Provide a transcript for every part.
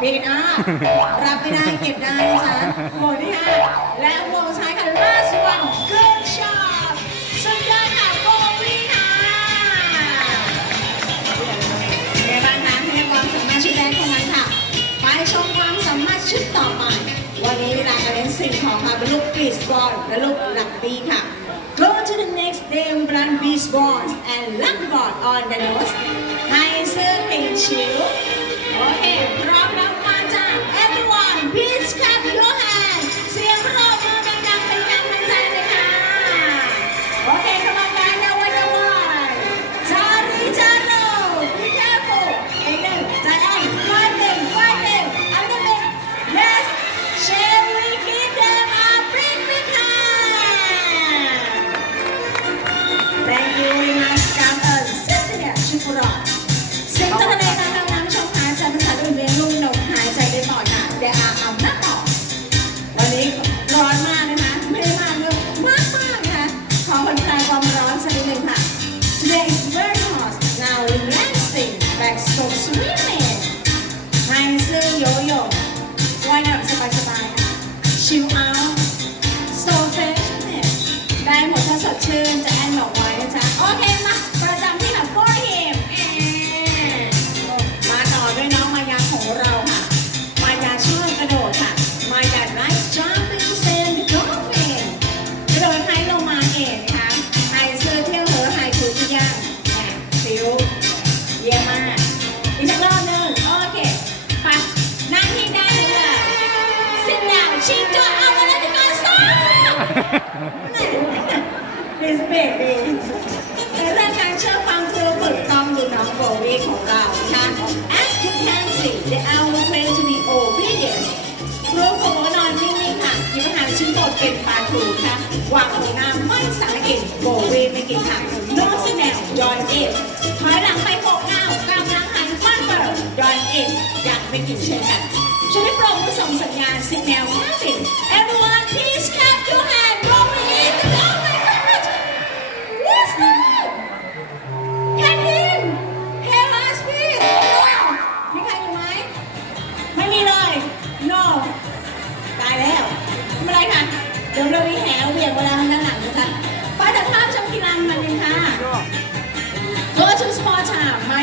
ปีหน้ารับไม่ได้เก็บได้นะคะหมดที่ห้าและหมวกสุดท้ายค่ะราชวงศ์เกิร์ลชอปสุดยอดค่ะโบวี่ค่ะในบ้านนั้ให้ความสามารถชุดแรกเท่นั้นค่ะ ไปชมความสามารถชุดต่อไป วันนี้เวลาจะเล่นสิ่งของค่ะเป็นลูกปีสบอลและลูกหลักตีค่ะ Go to the next game run beast balls and lug ball on the nose ให้เสื้อติดชิวโอเค Please come. ดิสเบกดีและทารเชื่อฟังครูฝึกตองดูน้องโบวีของเราค่ะ As you can see the hour plan to be obedient ครูฝึกนอนนิ่งๆค่ะยิ้มหาชิ้นบทเป็นปลาถูค่ะวางหัวหน้าไม่สาเกตโบวีไม่กินค่ะ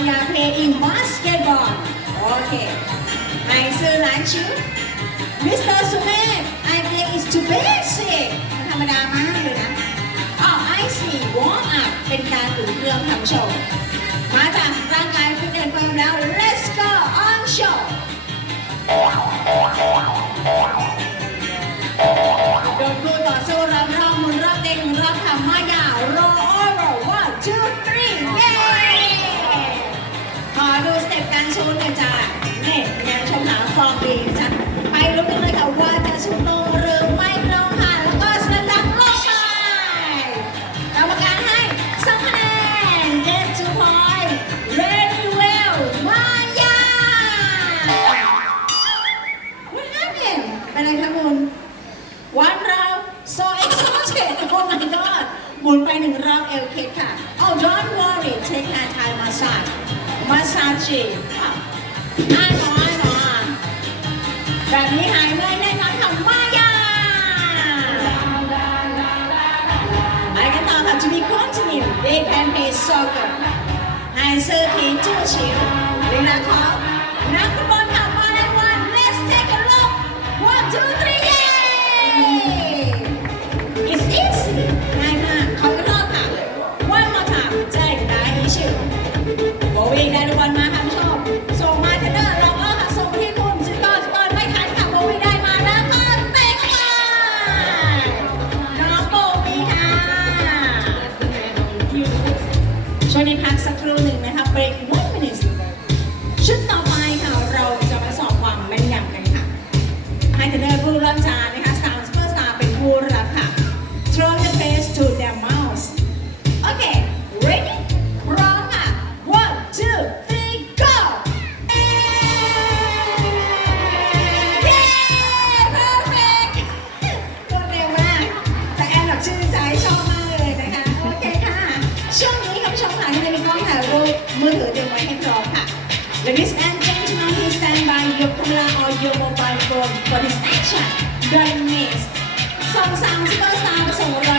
Maya play in basketball. Okay. My son Lanchu. Mr. Sumev, I play is too basic. ธรรมดามากเลยนะ Oh, I see. Warm up เป็นการอุ่นเครื่องทำโชว์ มาจากร่างกายฟิตเนสพร้อมแล้ว Let's go on show. นไปหนึ่งรอบเอลเคค่ะ oh don't worry take hand Thai massage massage ค่ะอ่านอ่อ่านแบบนี้หายเมื่อยแน่นอนค่ะมายาไปกันต่อค่ะ to be continue they can play soccer ไฮเสื้อผีจูชิวเวลาเขานักบอล ช่วงนี้พักสักครู่หนึ่งนะคะเบรก than missed. สองสามสิบเปอร์สามประสงค์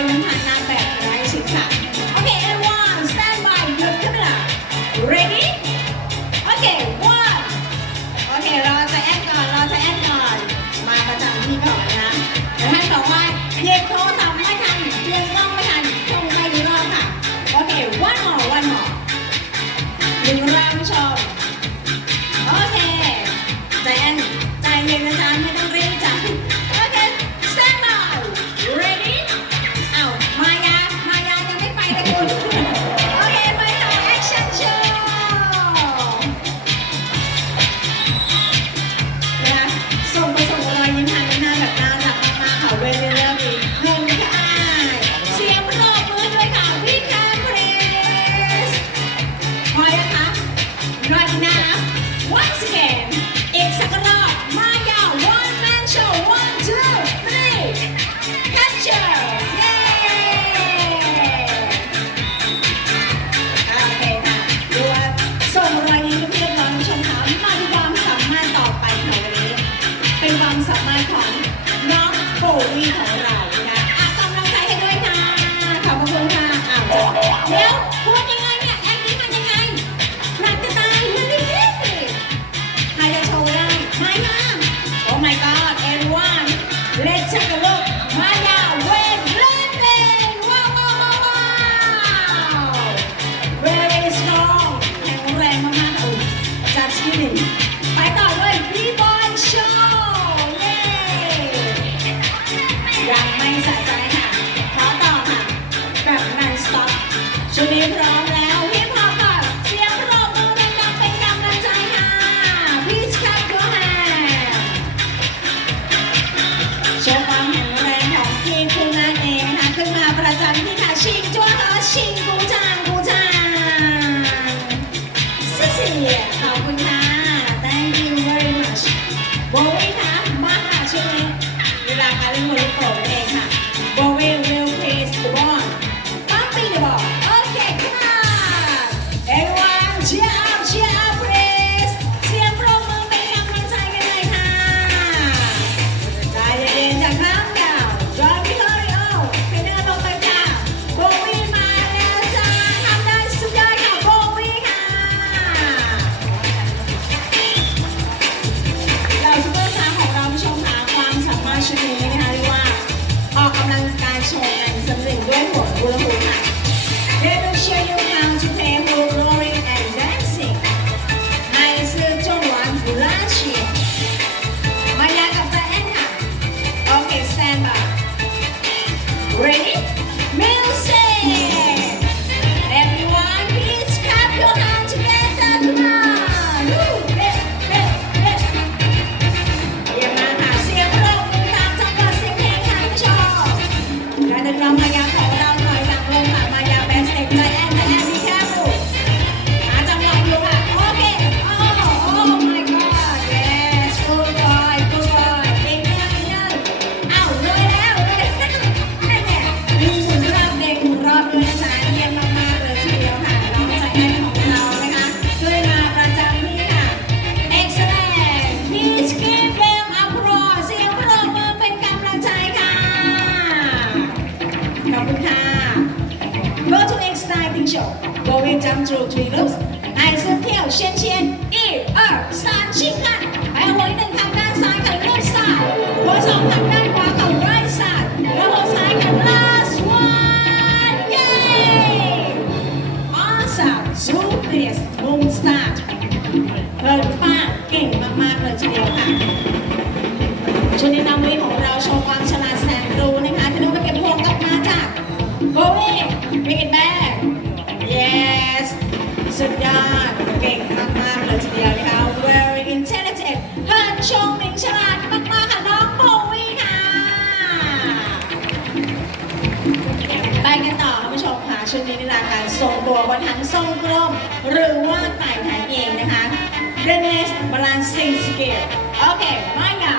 ายดูค่ะ Go to X Styling Show Going down through three loops ไอซ์เที่ยวเชียนเชียนอีเออสามชิ้นกันไปหัวหนึ่งทางด้านซ้ายขันเลือดสายหัวสองทางด้านขวาขันไรสายแล้วหัวซ้ายขัน last one yay awesome super มุมสตาร์ทเพลินมากเก่งมากๆเลยทีเดียวค่ะชุดนี้นำมือของเราชม อกมาทั้งทรงกลมหรือว่าต่ายไทยเองนะคะ The next balancing skill Okay, Maya,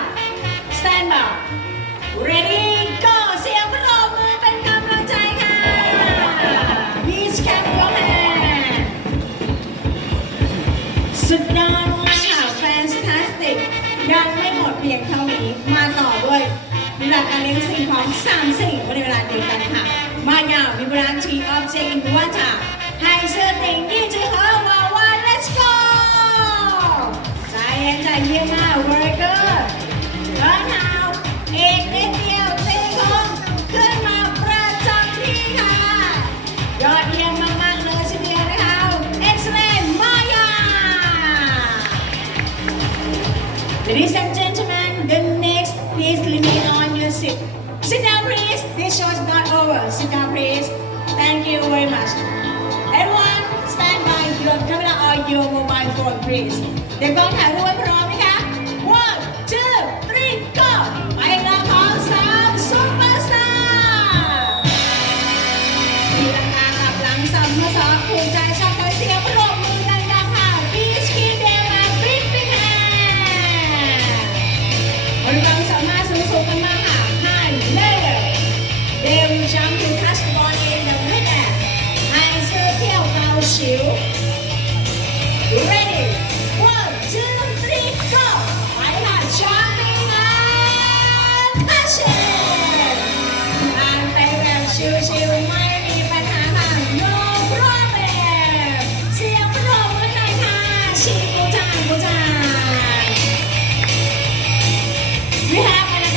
stand up Ready go เสียงปรบมือเป็นกำลังใจค่ะ Beach Cap your hand สุดยอดมากค่ะ Fantastic ยังไม่หมดเพียงเท่านี้ มาต่อด้วยหลักการเลี้ยงสิ่งของสามสิ่งในเวลาเดียวกันค่ะ Maya, we will achieve object in water 还是邻一句好 you mobile phone, please. They've got a whole.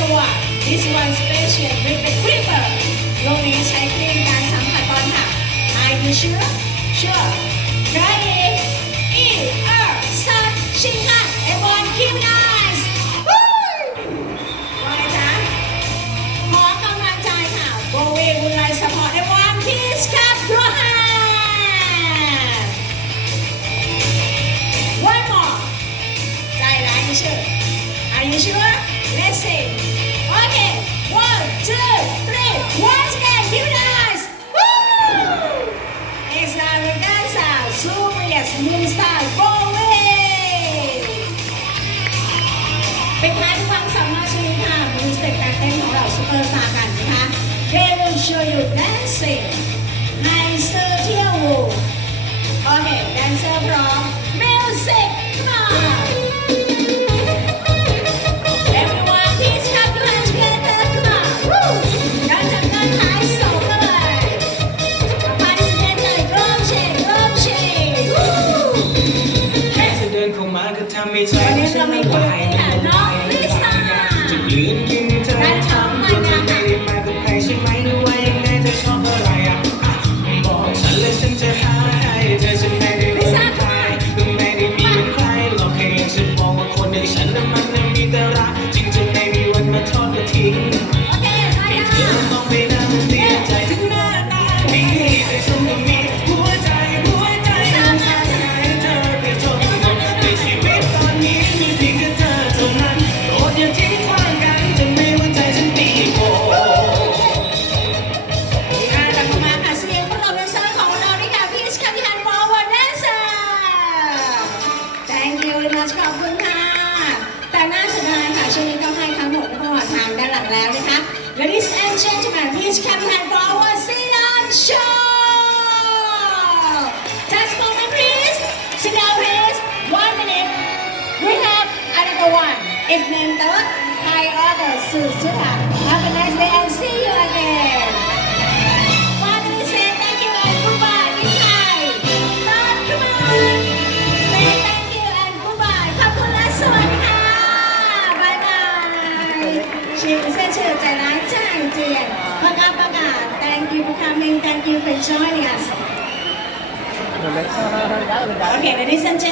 this one special with the quiver โรงนี้ใช้ครีมการสัมผัสบอลค่ะ Are you sure? Sure. Ready? 一二三ชิงค่ะไอบอลคิมได้ว่าไงจ๊ะขอกำลังใจค่ะ Go away would like support everyone please clap one more. ใจร้ายเชื่อ Are you sure? Let's sing. Okay, one, two, three. Once again, give it nice. Woo! It's time to dance out. Serious moon style rolling. เป็นท้ายที่ความสามารถชนิดค่ะมูสเต็ปการเต้นของเราซูเปอร์สตาร์กันนะคะ They will show you dancing. Nice Okay, dancer พร้อม Music If named tawag, hi order, susuha. Have a nice day and see you again. Thank you and goodbye? Thank you and goodbye. for coming. Thank you for joining us. Okay, ladies and gentlemen.